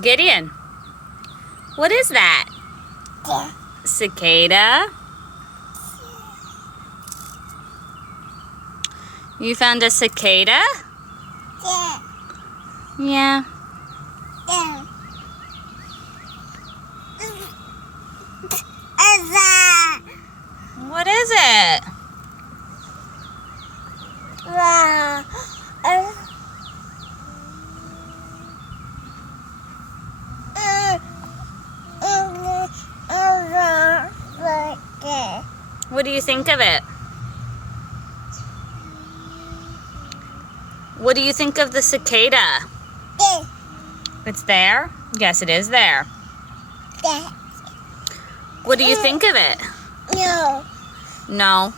Gideon, what is that? Cicada? You found a cicada? Yeah. What is it? What do you think of it? What do you think of the cicada? It's there? Yes, it is there. What do you think of it? No. No.